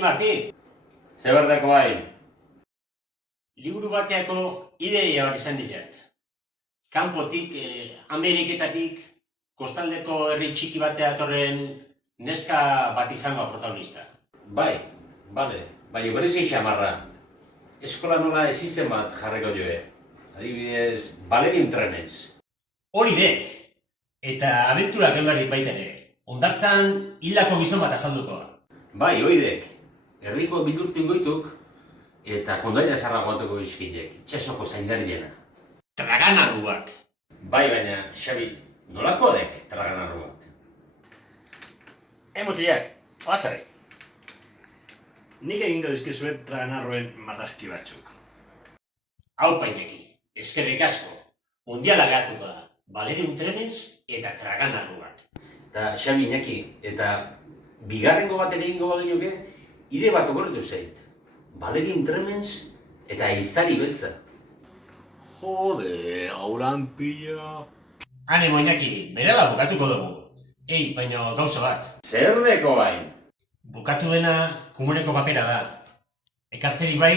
Martin, Zeberdako hain. liburu bateako ideia bat izan ditut. Kanpotik, Ameriketatik, kostaldeko herri txiki batea atorren neska bat izango protagonista. Bai, bale, baina berezin xamarra. Eskola nola ez izen bat jarriko joe. Adibidez, Balerin trenez. Hori dek, eta abenturak enberdik baita ere. Hondartzan hildako gizon bat azalduko. Bai, oidek, herriko bildurpingoituk eta kondaira zarra guatuko izkilek, itxasoko zaindariena. Traganarruak. Bai, baina, Xabi, nolako dek traganarru bat? Mutilak, lasai. Nik egingo dizkizuet traganarroen marrazki batzuk. Hau paineki, eskerrik asko. Mundiala gehatuko da. Balerin trenez eta traganarruak. Eta Xabi Iñaki, eta bigarrengo bat ere ingo bagioke, ide bat okorretu zait. Balerin trenez eta iztari beltza. Jode, auran pila... Hane moinaki, berela bukatuko dugu. Baina gauza bat. Zer deko hain? Bukatu dena komuneko papera da. Ekartzeri bai,